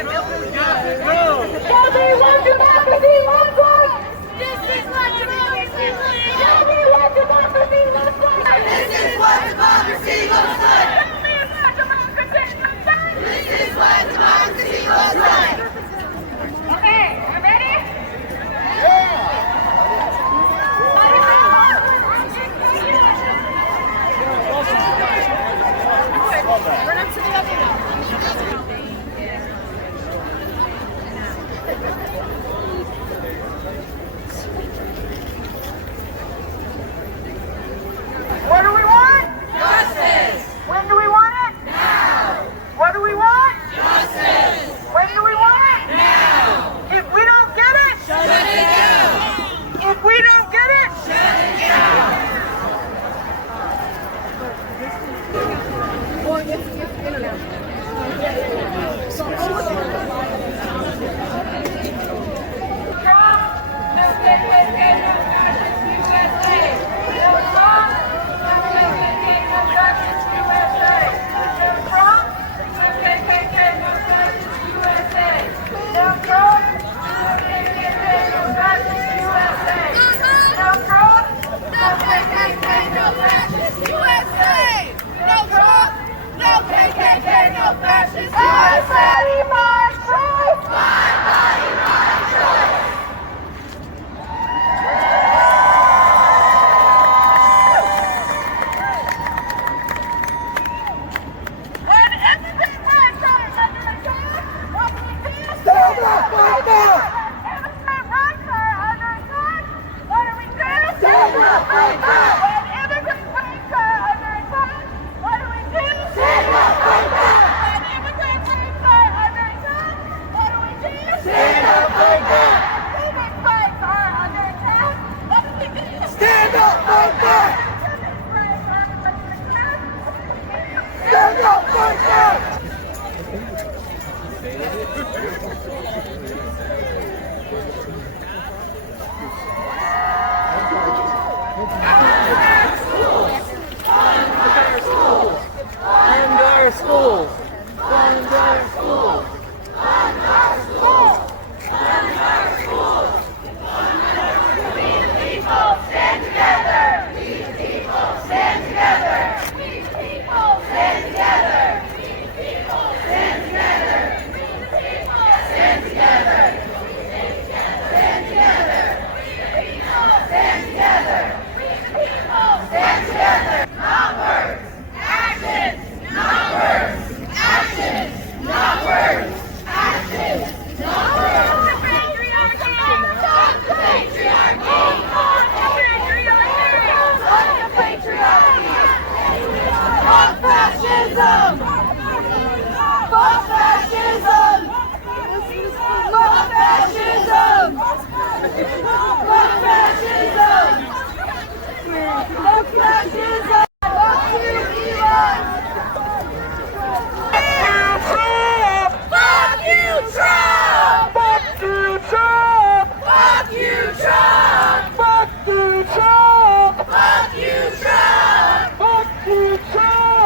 Shall we want democracy looks like? This is what democracy looks like. Shall we want democracy looks like? This is what democracy looks like. This is what democracy looks like. Okay, you ready? Run up to the other one. What do we want? Justice. When do we want it? Now. What do we want? Justice. When do we want it? Now. If we don't get it, shut it down. If we don't get it, shut it down. Well, it's international. Fuck you, Trump!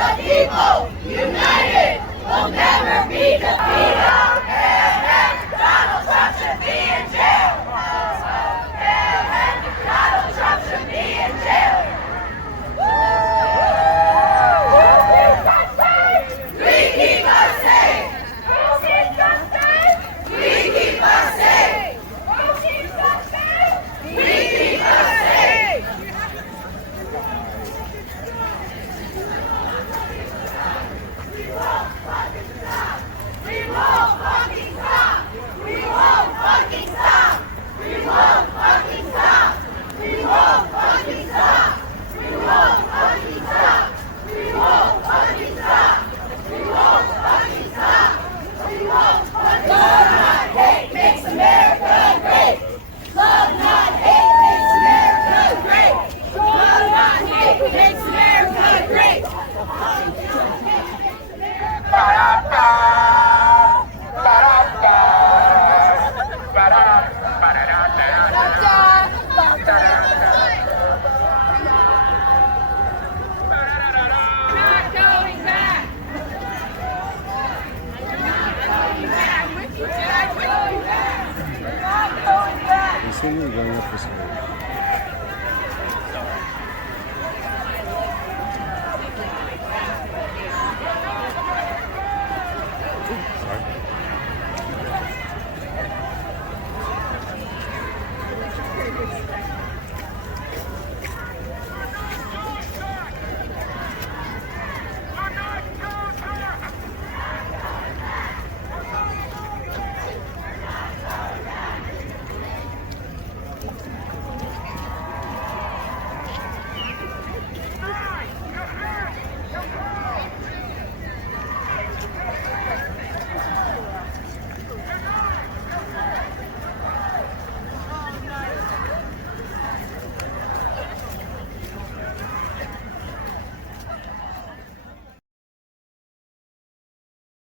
The people united will never be defeated. Donald Trump should be in jail. Donald Trump should be in jail. We keep us safe. Who keeps us safe? We keep us safe. Who keeps us safe? We keep us safe. We won't fucking stop. We won't fucking stop. We won't fucking stop. We won't fucking stop. We won't fucking stop. We won't fucking stop. We won't fucking stop. We won't fucking stop. We won't fucking stop. Love, not hate, makes America great. Love, not hate, makes America great. Love, not hate, makes America great. Pensé que iba a ir a